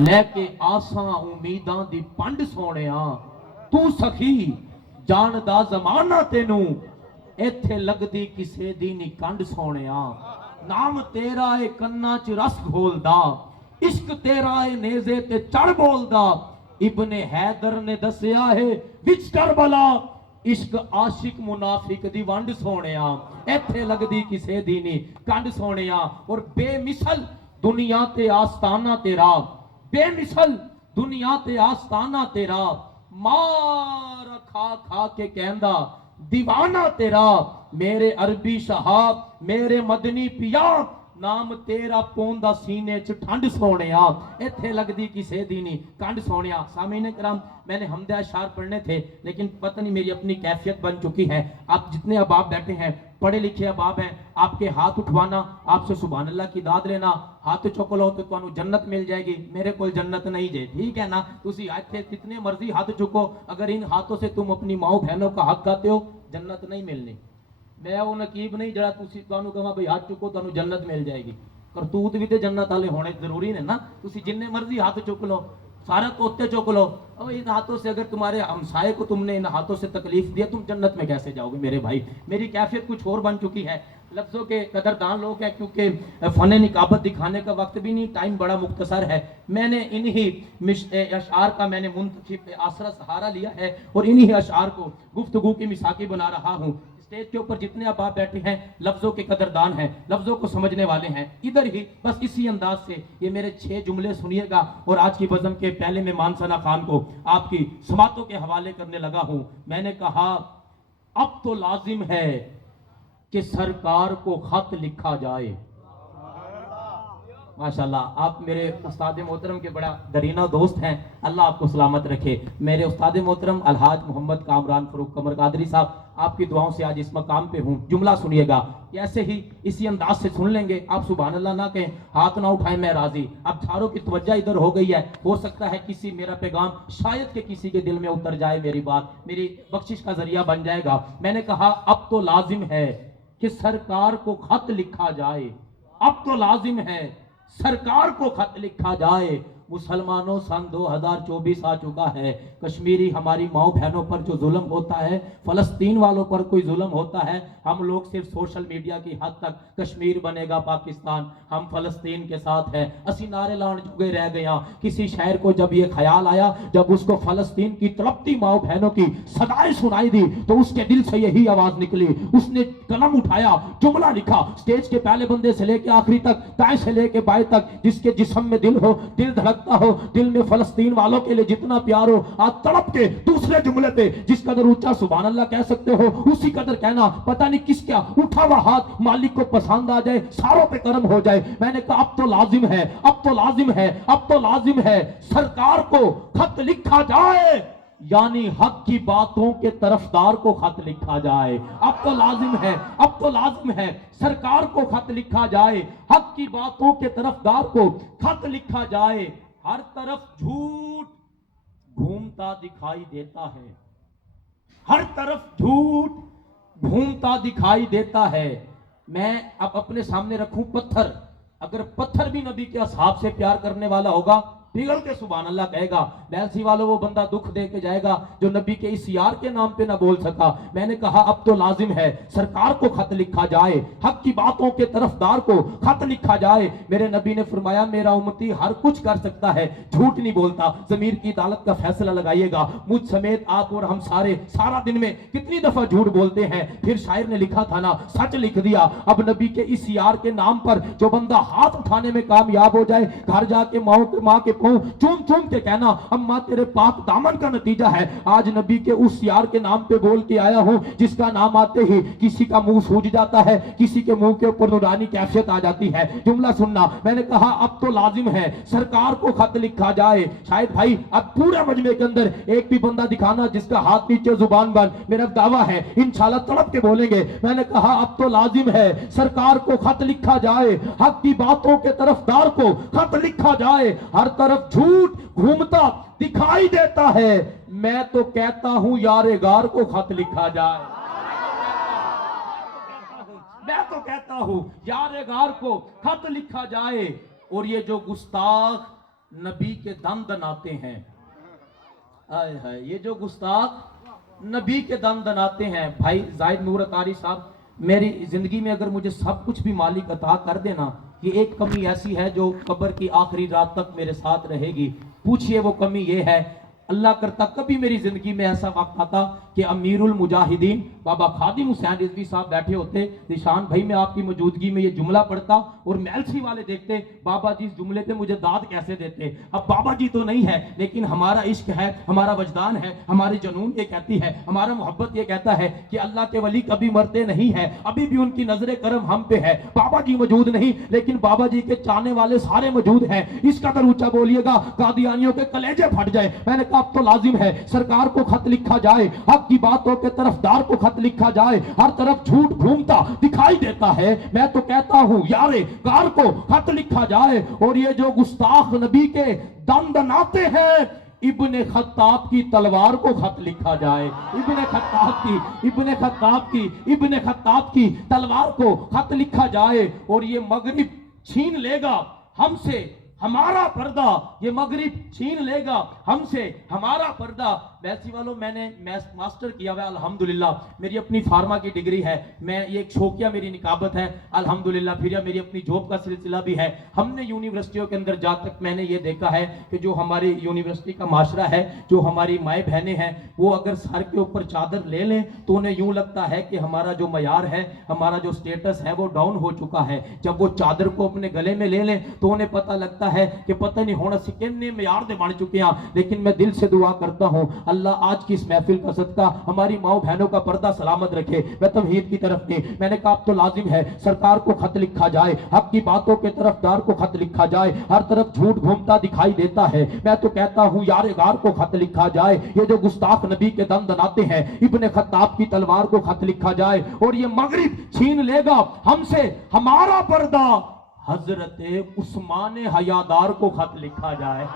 लेके आसां उम्मीदां दी पंड सोनिया तू सखी जानदा जमाना तेनू इत्थे लगदी किसे दी नी कंड सोनिया नाम तेरा ए कन्ना च रस घोलदा इश्क तेरा ए नेज़े ते चढ़ बोलदा इब्ने हैदर ने दसिया है विच करबला इश्क आशिक मुनाफिक दी वंड सोनिया इत्थे लगदी किसे दी नी कंड सोनिया। और बेमिसल दुनिया ते आस्ताना तेरा बेमिसल दुनिया ते आस्ताना तेरा मार खा खा के कहंदा दीवाना तेरा मेरे अरबी शहाब मेरे मदनी पिया नाम तेरा पोंदा सीने च ठंड सोनिया इत्थे लगदी किसे दी नी कंड सोनिया। सामीन करम मैंने हमदे अशार पढ़ने थे लेकिन पता नहीं मेरी अपनी कैफियत बन चुकी है। आप जितने अबाब बैठे हैं पढ़े लिखे अबाब हैं, आपके हाथ उठवाना आपसे सुभान अल्लाह की दाद लेना हाथ चुक लो तो तुहानू जन्नत मिल जाएगी। मेरे को जन्नत नहीं जे ठीक है ना। तुसी इत्थे जितने मर्जी हाथ चुको अगर इन हाथों से तुम अपनी माओ बहनों का हक खाते हो जन्नत नहीं मिलनी। मैं वो नकीब नहीं जरा तुसी तुहानू कहां भाई हाथ चुको तुहानू जन्नत मिल जाएगी। करतूत भी तो जन्नत वाले होने जरूरी ने ना। तुसी जिन्ने मर्जी हाथ चुक लो सारा तोते चुक लो और इन हाथों से अगर तुम्हारे हमसाये को तुमने इन हाथों से तकलीफ दिया तुम जन्नत में कैसे जाओगे मेरे भाई। मेरी कैफियत कुछ और बन चुकी है। लफ्जों के कदरदान लोग हैं क्योंकि फन निकाबत दिखाने का वक्त भी नहीं टाइम बड़ा मुख्तसर है। मैंने इन्हीं अशार का मैंने मुंतखिब आसरा सहारा लिया है और इन्हीं अशार को गुफ्तगू की मिसाकी बना रहा हूँ। स्टेज के ऊपर जितने आप बैठे हैं लफ्जों के कदरदान हैं लफ्जों को समझने वाले हैं। इधर ही बस इसी अंदाज से ये मेरे 6 जुमले सुनिएगा और आज की बज़म के पहले मैं मानसना खान को आपकी समातों के हवाले करने लगा हूं। मैंने कहा अब तो लाजिम है कि सरकार को खत लिखा जाए। माशाल्लाह आप मेरे उस्ताद मोहतरम के बड़ा दरीना दोस्त हैं, अल्लाह आपको सलामत रखे। मेरे उस्ताद मोहतरम अलहाज मोहम्मद कामरान फरूक कमर कादरी साहब आपकी दुआओं से आज इस मकाम पे हूँ। जुमला सुनिएगा ऐसे ही इसी अंदाज से सुन लेंगे। आप सुभान अल्लाह ना कहें हाथ ना उठाएं मैं राजी। अब चारों की तवज्जो इधर हो गई है। हो सकता है किसी मेरा पैगाम शायद के किसी के दिल में उतर जाए, मेरी बात मेरी बख्शिश का जरिया बन जाएगा। मैंने कहा अब तो लाजिम है कि सरकार को खत लिखा जाए। अब तो लाजिम है सरकार को खत लिखा जाए। मुसलमानों सन 2024 आ चुका है। कश्मीरी हमारी माओ बहनों पर जो जुल्म होता है फलस्तीन वालों पर कोई जुल्म होता है हम लोग सिर्फ सोशल मीडिया की हद तक कश्मीर बनेगा पाकिस्तान हम फलस्तीन के साथ है असी नारे लाने चुके रह गया। किसी शहर को जब ये ख्याल आया जब उसको फलस्तीन की तड़पती माओ बहनों की सदाएं सुनाई दी तो उसके दिल से यही आवाज निकली। उसने कलम उठाया जुमला लिखा स्टेज के पहले बंदे से लेके आखिरी तक दाएं से लेके बाएं तक जिसके जिस्म में दिल हो दिल धड़क हो दिल में फलस्तीन वालों के लिए जितना प्यार हो आज तड़प के दूसरे जुमले पे जिस कदर ऊंचा सुभान अल्लाह कह सकते हो उसी कदर कहना। पता नहीं किस क्या उठा हुआ हाथ मालिक को पसंद आ जाए सारों पे कर्म हो जाए। मैंने कहा अब तो लाजिम है अब तो लाजिम है अब तो लाजिम है सरकार को खत लिखा जाए यानी हक की बातों के तरफदार को खत लिखा जाए। अब तो लाजिम है अब तो लाजिम है सरकार को खत लिखा जाए हक की बातों के तरफदार को खत लिखा जाए। हर तरफ झूठ घूमता दिखाई देता है हर तरफ झूठ घूमता दिखाई देता है। मैं अब अपने सामने रखूं पत्थर अगर पत्थर भी नबी के असहाब से प्यार करने वाला होगा पिघल के सुभान अल्लाह कहेगा। बैलसी वालों वो बंदा दुख दे के जाएगा जो नबी के इस यार के नाम पे ना बोल सका। मैंने कहा अब तो लाजिम है सरकार को खत लिखा जाए हक की बातों के तरफदार को खत लिखा जाए। मेरे नबी ने फरमाया मेरा उम्मती हर कुछ कर सकता है झूठ नहीं बोलता। जमीर की अदालत का फैसला लगाइएगा मुझ समेत आप और हम सारे सारा दिन में कितनी दफा झूठ बोलते हैं। फिर शायर ने लिखा था ना सच लिख दिया। अब नबी के इस यार के नाम पर जो बंदा हाथ उठाने में कामयाब हो जाए घर जाके माँ के चूम चूम के कहना अम्मा तेरे पाक दामन का नतीजा है। आज नबी के उस यार के नाम पे बोल के आया हूं जिसका नाम आते ही किसी का मुंह सूज जाता है किसी के मुंह के ऊपर नूरानी कैफियत आ जाती है। जुमला सुनना मैंने कहा अब तो लाजिम है सरकार को खत लिखा जाए। शायद भाई अब पूरा मजमे के अंदर एक भी बंदा दिखाना जिसका हाथ नीचे जुबान बंद। मेरा दावा है इंशाल्लाह तड़प के बोलेंगे। मैंने कहा अब तो लाजिम है सरकार को खत लिखा जाए हक की बातों के तरफदार को खत लिखा जाए। हर तरफ झूठ घूमता दिखाई देता है मैं तो कहता हूं यारे गार को खत लिखा जाए। मैं तो कहता हूं यारे गार को खत लिखा जाए। और ये जो गुस्ताख नबी के दम दनाते हैं। आय हाय, ये जो गुस्ताख नबी के दम दनाते हैं। भाई जाहिद नूर अतारी साहब, मेरी जिंदगी में अगर मुझे सब कुछ भी मालिक अता कर देना, ये एक कमी ऐसी है जो कब्र की आखिरी रात तक मेरे साथ रहेगी। पूछिए वो कमी ये है, अल्लाह करता कभी मेरी जिंदगी में ऐसा वक्त आता कि अमीरुल मुजाहिदीन बाबा खादिम हुसैन रिजवी साहब बैठे होते, निशान भाई मैं आपकी मौजूदगी में ये जुमला पढ़ता और मैलसी वाले देखते बाबा जी इस जुमले पे मुझे दाद कैसे देते। अब बाबा जी तो नहीं है, लेकिन हमारा इश्क है, हमारा वजदान है, हमारी जुनून ये कहती है, हमारा मोहब्बत ये कहता है कि अल्लाह के वली कभी मरते नहीं है, अभी भी उनकी नजर करम हम पे है। बाबा जी मौजूद नहीं, लेकिन बाबा जी के चाहने वाले सारे मौजूद हैं। इस कदर ऊंचा बोलिएगा कादियानियों के कलेजे फट जाए। मैंने कहा अब तो लाजिम है सरकार को खत लिखा जाए, हक की बातों के तरफदार को खत लिखा जाए। हर तरफ झूठ घूमता दिखाई देता है, मैं तो कहता हूं यारे कार को खत लिखा जाए। और ये जो गुस्ताख नबी के दम दनाते हैं, इब्ने खत्ताब की तलवार को खत लिखा जाए। इब्ने खत्ताब की तलवार को खत लिखा जाए। और ये मगरिब छीन लेगा हमसे हमारा पर्दा, ये मगरिब छीन लेगा हमसे हमारा पर्दा। वैसी वालों, मैंने मास्टर किया हुआ है अल्हम्दुलिल्लाह, मेरी अपनी फार्मा की डिग्री है, मैं ये एक शौकिया मेरी निकाबत है अल्हम्दुलिल्लाह, फिर यह मेरी अपनी जॉब का सिलसिला भी है। हमने यूनिवर्सिटियों के अंदर जा तक मैंने ये देखा है कि जो हमारी यूनिवर्सिटी का माशरा है, जो हमारी माएँ बहनें हैं, वो अगर सर के ऊपर चादर ले लें तो उन्हें यूं लगता है कि हमारा जो मयार है, हमारा जो स्टेटस है वो डाउन हो चुका है। जब वो चादर को अपने गले में ले लें तो उन्हें पता लगता है कि पता नहीं होना सिकने मयार दे बन चुके हैं। लेकिन मैं दिल से दुआ करता हूं अल्लाह आज की इस महफिल का सदका हमारी माओ बहनों का पर्दा सलामत रखे। मैं तौहीद की तरफ नहीं, मैंने कहा अब तो लाजिम है सरकार को खत लिखा जाए, हक की बातों के तरफदार को खत लिखा जाए। हर तरफ झूठ घूमता दिखाई देता है, मैं तो कहता हूं यार गार को खत लिखा जाए। ये जो गुस्ताख नबी के दम दनाते हैं, इब्ने खत्ताब की तलवार को खत लिखा जाए। और ये मगरिब छीन लेगा हमसे हमारा पर्दा, हजरत उस्मान हयादार को खत लिखा जाए।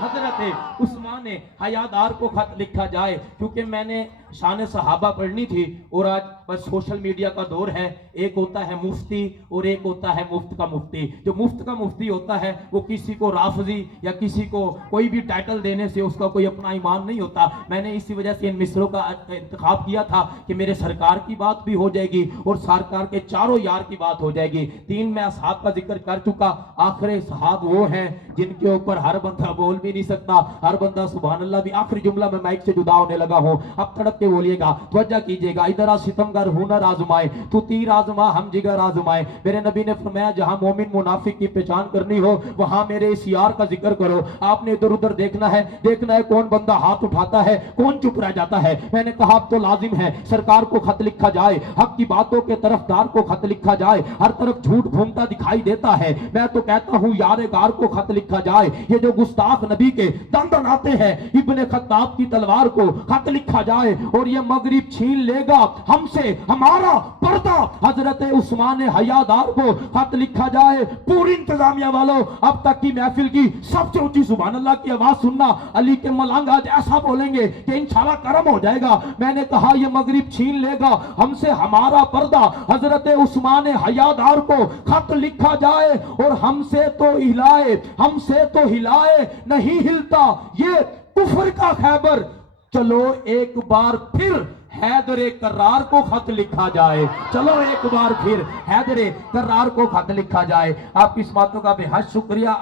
हजरत उस्मान हयादार को खत लिखा जाए। क्योंकि मैंने शान सहाबा पढ़नी थी और आज बस सोशल मीडिया का दौर है, एक होता है मुफ्ती और एक होता है मुफ्त का मुफ्ती। जो मुफ्त का मुफ्ती होता है वो किसी को राफजी या किसी को कोई भी टाइटल देने से उसका कोई अपना ईमान नहीं होता। मैंने इसी वजह से इन मिसरों का इंतखाब किया था कि मेरे सरकार की बात भी हो जाएगी और सरकार के चारों यार की बात हो जाएगी। 3 मैं असहाब का जिक्र कर चुका, आखिरी सहाब वो हैं जिनके ऊपर हर बंदा बोल भी नहीं सकता, हर बंदा सुभान अल्लाह भी। आखिरी जुमला में माइक से जुदा होने लगा हूं, अब तड़प के बोलिएगा, तवज्जो कीजिएगा। इधर आ सितमगर हुनर आजमाए, तू तीर आजमा हम जिगर आजमाए। मेरे नबी ने फरमाया जहां मोमिन मुनाफिक की पहचान करनी हो वहां मेरे इस यार का जिक्र करो। आपने इधर उधर देखना है कौन बंदा हाथ उठाता है, कौन चुप रह जाता है। मैंने कहा अब तो लाजिम है सरकार को खत लिखा जाए, हक की बातों के तरफदार को खत लिखा जाए। हर तरफ झूठ घूमता दिखाई देता है, मैं तो कहता हूं यार गार को खत लिखा जाए। ये जो गुस्ताख नबी के दम दनाते हैं, इब्ने खत्ताब की तलवार को खत लिखा जाए। और ये मगरिब छीन लेगा हमसे हमारा पर्दा, हजरत उस्मान हयादार को खत लिखा जाए। पूरी इंतजामिया वालों, अब तक की महफिल की सबसे ऊंची सुभान अल्लाह की आवाज सुनना। अली के मलंग आज ऐसा बोलेंगे कि इंशाल्लाह करम हो जाएगा। मैंने कहा ये मगरिब छीन लेगा हमसे हमारा पर्दा, हजरत उस्मान हयादार को खत लिखा जाए। और हमसे तो हिलाए नहीं हिलता ये कुफर का खैबर। चलो एक बार फिर हैदर कर्रार को खत लिखा जाए। चलो एक बार फिर हैदर कर्रार को खत लिखा जाए। आपकी इस बातों का बेहद शुक्रिया।